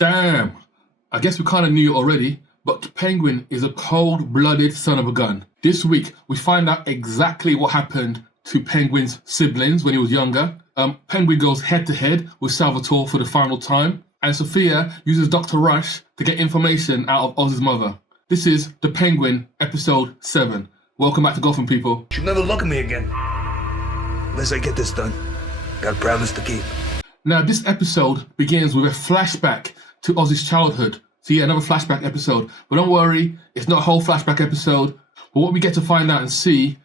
Damn. I guess we kind of knew it already, but Penguin is a cold-blooded son of a gun. This week, we find out exactly what happened to Penguin's siblings when he was younger. Penguin goes head-to-head with Salvatore for the final time, and Sophia uses Dr. Rush to get information out of Oz's mother. This is The Penguin, Episode 7. Welcome back to Gotham, people. You'll never look at me again. Unless I get this done. Got a promise to keep. Now, this episode begins with a flashback to Oz's childhood. So yeah, another flashback episode. But don't worry, it's not a whole flashback episode. But what we get to find out and see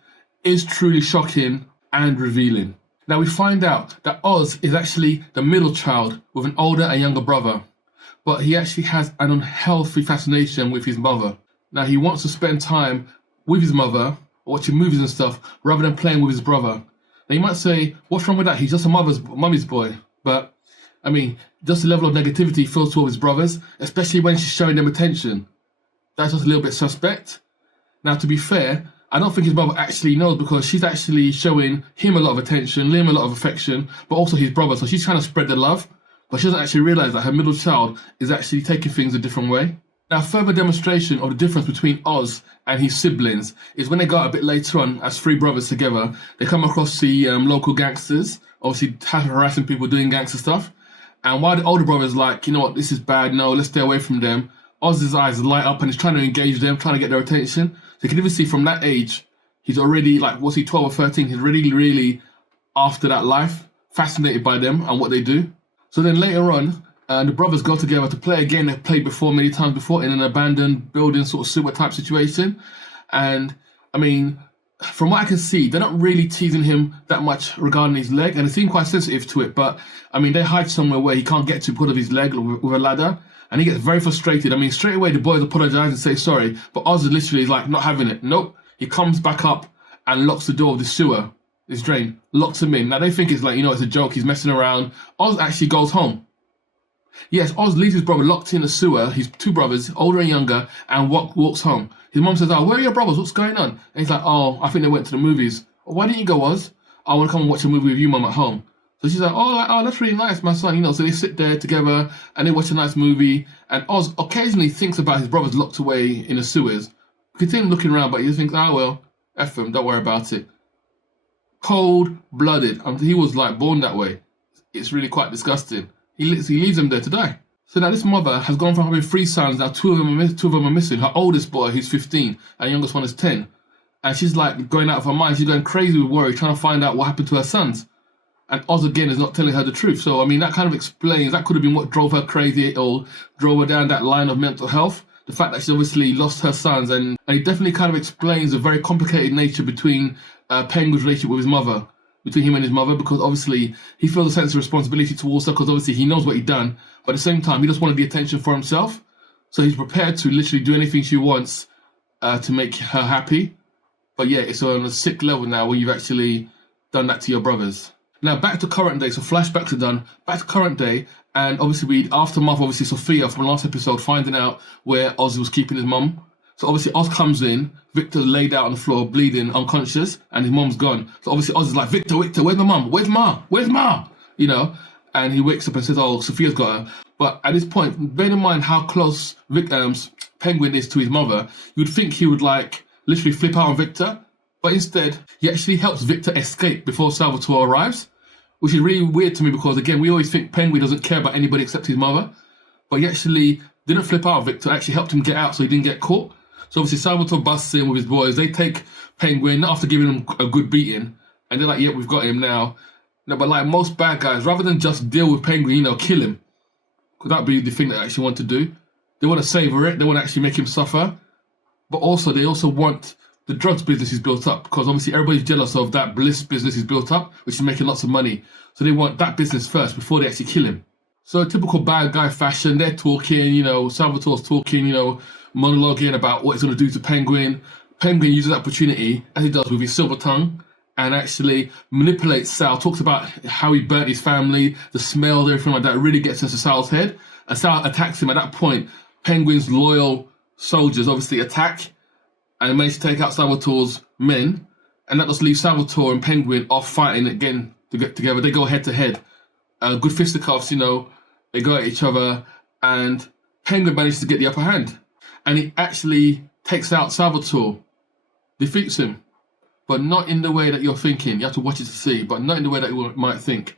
is truly shocking and revealing. Now, we find out that Oz is actually the middle child with an older and younger brother. But he actually has an unhealthy fascination with his mother. Now, he wants to spend time with his mother, watching movies and stuff, rather than playing with his brother. Now, you might say, what's wrong with that? He's just a mummy's boy. But, I mean, just the level of negativity he feels towards his brothers, especially when she's showing them attention. That's just a little bit suspect. Now, to be fair, I don't think his mother actually knows because she's actually showing him a lot of attention, him a lot of affection, but also his brother. So she's trying to spread the love, but she doesn't actually realise that her middle child is actually taking things a different way. Now, further demonstration of the difference between Oz and his siblings is when they go out a bit later on as three brothers together, they come across the local gangsters, obviously harassing people doing gangster stuff. And while the older brother's like, you know what, this is bad, no, let's stay away from them, Oz's eyes light up and he's trying to engage them, trying to get their attention. So you can even see from that age, he's already, 12 or 13, he's really after that life, fascinated by them and what they do. So then later on, the brothers go together to play a game they've played before many times before in an abandoned building sort of sewer type situation. And I mean, from what I can see, they're not really teasing him that much regarding his leg, and they seem quite sensitive to it. But I mean, they hide somewhere where he can't get to because of his leg with a ladder, and he gets very frustrated. I mean, straight away the boys apologise and say sorry, but Oz is literally like not having it. Nope, he comes back up and locks the door of the sewer, this drain, locks him in. Now they think it's like, it's a joke, he's messing around. Oz actually goes home. Yes, Oz leaves his brother locked in the sewer, his two brothers, older and younger, and walks home. His mom says, where are your brothers? What's going on? And he's like, I think they went to the movies. Why didn't you go, Oz? I want to come and watch a movie with you, mum, at home. So she's like, that's really nice, my son. So they sit there together and they watch a nice movie. And Oz occasionally thinks about his brothers locked away in the sewers. You can see him looking around, but he just thinks, well, F him, don't worry about it. Cold-blooded. He was born that way. It's really quite disgusting. He leaves them there to die. So now this mother has gone from having three sons, now two of them are missing. Her oldest boy, who's 15, and the youngest one is 10. And she's going out of her mind. She's going crazy with worry, trying to find out what happened to her sons. And Oz again is not telling her the truth. So I mean, that kind of explains, that could have been what drove her crazy or drove her down that line of mental health. The fact that she obviously lost her sons, and it definitely kind of explains the very complicated nature between Penguin's relationship with his mother. Between him and his mother, because obviously he feels a sense of responsibility towards her, because obviously he knows what he'd done, but at the same time he just wanted the attention for himself, so he's prepared to literally do anything she wants to make her happy. But yeah, it's on a sick level now when you've actually done that to your brothers. Now back to current day, so flashbacks are done, back to current day, and obviously aftermath, obviously Sophia from last episode finding out where Oz was keeping his mum. So obviously Oz comes in, Victor's laid out on the floor, bleeding, unconscious, and his mum's gone. So obviously Oz is like, Victor, where's my mum? Where's Ma? Where's Ma? And he wakes up and says, Sophia's got her. But at this point, bear in mind how close Penguin is to his mother, you'd think he would literally flip out on Victor, but instead he actually helps Victor escape before Salvatore arrives, which is really weird to me because again, we always think Penguin doesn't care about anybody except his mother, but he actually didn't flip out on Victor, actually helped him get out so he didn't get caught. So obviously Salvatore busts in with his boys. They take Penguin, not after giving him a good beating, and they're like, yep, we've got him now. No, but like most bad guys, rather than just deal with Penguin, kill him, because that'd be the thing they actually want to do. They want to savor it. They want to actually make him suffer. But also, they also want the drugs business is built up, because obviously everybody's jealous of that Bliss business is built up, which is making lots of money. So they want that business first before they actually kill him. So typical bad guy fashion, they're talking, Salvatore's talking, monologuing about what he's going to do to Penguin. Penguin uses that opportunity, as he does with his silver tongue, and actually manipulates Sal, talks about how he burnt his family, the smell, everything like that, really gets into Sal's head. And Sal attacks him. At that point, Penguin's loyal soldiers obviously attack and manage to take out Salvatore's men, and that just leaves Salvatore and Penguin off fighting again to get together. They go head to head. Good fisticuffs, they go at each other, and Penguin manages to get the upper hand. And he actually takes out Salvatore, defeats him, but not in the way that you're thinking. You have to watch it to see, but not in the way that you might think.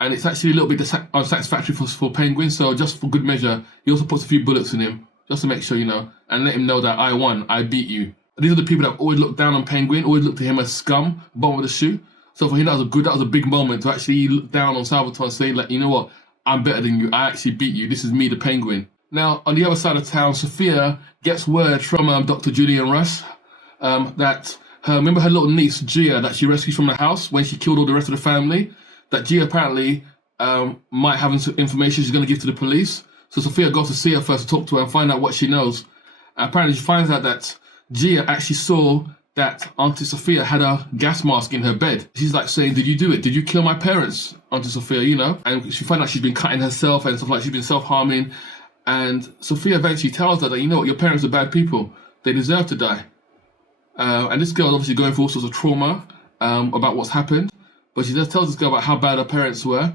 And it's actually a little bit unsatisfactory for Penguin, so just for good measure, he also puts a few bullets in him, just to make sure, and let him know that I won, I beat you. These are the people that have always looked down on Penguin, always looked at him as scum, bottom of the shoe. So for him, that was a big moment to actually look down on Salvatore and say, like, you know what, I'm better than you, I actually beat you, this is me, the Penguin. Now, on the other side of town, Sophia gets word from Dr. Julian Russ that remember her little niece, Gia, that she rescued from the house when she killed all the rest of the family? That Gia apparently might have some information she's going to give to the police. So Sophia goes to see her first to talk to her and find out what she knows. Apparently, she finds out that Gia actually saw that Auntie Sophia had a gas mask in her bed. She's like saying, did you do it? Did you kill my parents, Auntie Sophia, And she finds out she's been cutting herself and stuff like she's been self-harming. And Sophia eventually tells her that, you know what, your parents are bad people. They deserve to die. And this girl is obviously going through all sorts of trauma about what's happened. But she just tells this girl about how bad her parents were.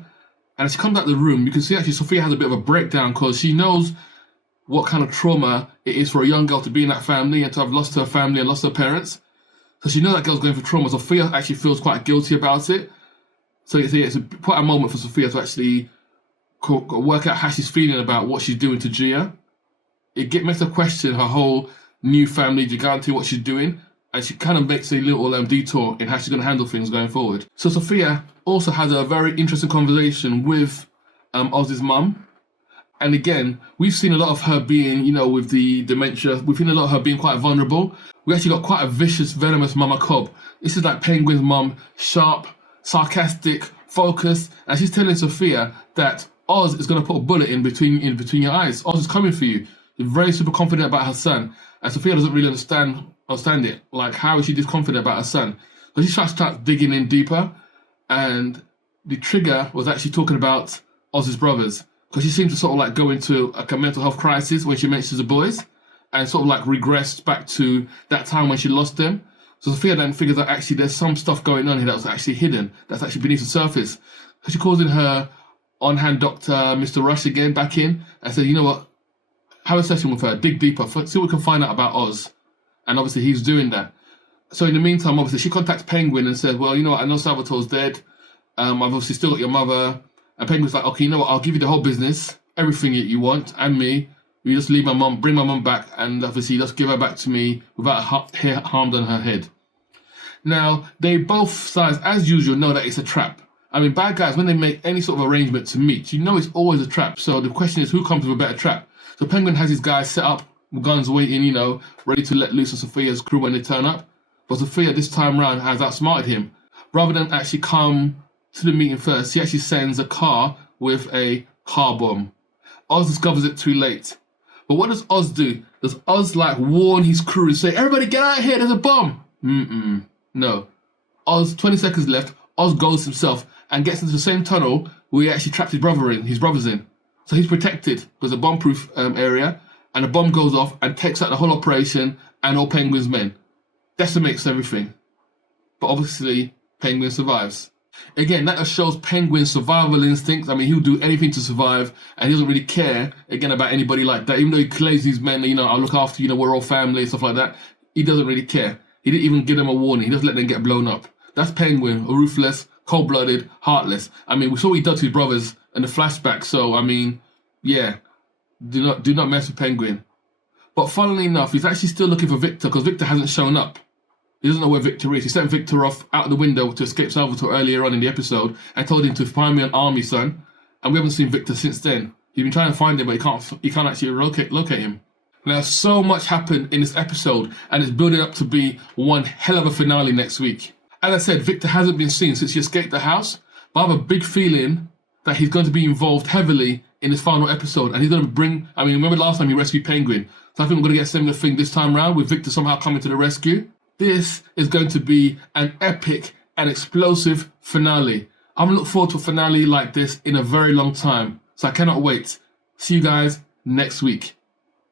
And as she comes out of the room, you can see actually Sophia has a bit of a breakdown because she knows what kind of trauma it is for a young girl to be in that family and to have lost her family and lost her parents. So she knows that girl's going through trauma. Sophia actually feels quite guilty about it. So it's quite a moment for Sophia to actually work out how she's feeling about what she's doing to Gia. It makes her question her whole new family gigante, what she's doing, and she kind of makes a little detour in how she's going to handle things going forward. So Sophia also has a very interesting conversation with Oz's mum. And again, we've seen a lot of her being, with the dementia, we've seen a lot of her being quite vulnerable. We actually got quite a vicious, venomous Mama Cobb. This is like Penguin's mum, sharp, sarcastic, focused, and she's telling Sophia that Oz is going to put a bullet in between your eyes. Oz is coming for you. She's very super confident about her son. And Sophia doesn't really understand it. Like, how is she this confident about her son? So she starts digging in deeper. And the trigger was actually talking about Oz's brothers. Because she seemed to sort of like go into like a mental health crisis when she mentions the boys. And sort of like regressed back to that time when she lost them. So Sophia then figures out actually there's some stuff going on here that was actually hidden. That's actually beneath the surface. So she calls in her on-hand doctor, Mr. Rush, again, back in, and said, you know what, have a session with her, dig deeper, see what we can find out about Oz. And obviously he's doing that. So in the meantime, obviously she contacts Penguin and says, well, you know what, I know Salvatore's dead. I've obviously still got your mother. And Penguin's like, okay, you know what, I'll give you the whole business, everything that you want, and me. You just leave my mum, bring my mum back, and obviously just give her back to me without hair harmed on her head. Now, they both sides, as usual, know that it's a trap. I mean, bad guys, when they make any sort of arrangement to meet, it's always a trap. So the question is, who comes with a better trap? So Penguin has his guys set up, guns waiting, ready to let loose on Sophia's crew when they turn up. But Sophia, this time round, has outsmarted him. Rather than actually come to the meeting first, he actually sends a car with a car bomb. Oz discovers it too late. But what does Oz do? Does Oz, warn his crew and say, everybody get out of here, there's a bomb? No. Oz, 20 seconds left, Oz goes himself and gets into the same tunnel where he actually trapped his brothers in. So he's protected because a bomb-proof area, and a bomb goes off and takes out the whole operation and all Penguin's men. Decimates everything. But obviously, Penguin survives. Again, that just shows Penguin's survival instinct. I mean, he'll do anything to survive, and he doesn't really care, again, about anybody like that. Even though he claims these men, I'll look after you, we're all family, stuff like that. He doesn't really care. He didn't even give them a warning. He just let them get blown up. That's Penguin, ruthless, cold-blooded, heartless. I mean, we saw what he did to his brothers in the flashback, so, I mean, yeah, do not mess with Penguin. But funnily enough, he's actually still looking for Victor, because Victor hasn't shown up. He doesn't know where Victor is. He sent Victor off out the window to escape Salvatore earlier on in the episode and told him to find me an army, son. And we haven't seen Victor since then. He's been trying to find him, but he can't actually locate him. Now, so much happened in this episode, and it's building up to be one hell of a finale next week. As I said, Victor hasn't been seen since he escaped the house, but I have a big feeling that he's going to be involved heavily in this final episode, and he's going to remember last time he rescued Penguin, so I think we're going to get a similar thing this time round with Victor somehow coming to the rescue. This is going to be an epic and explosive finale. I'm looking forward to a finale like this in a very long time, so I cannot wait. See you guys next week.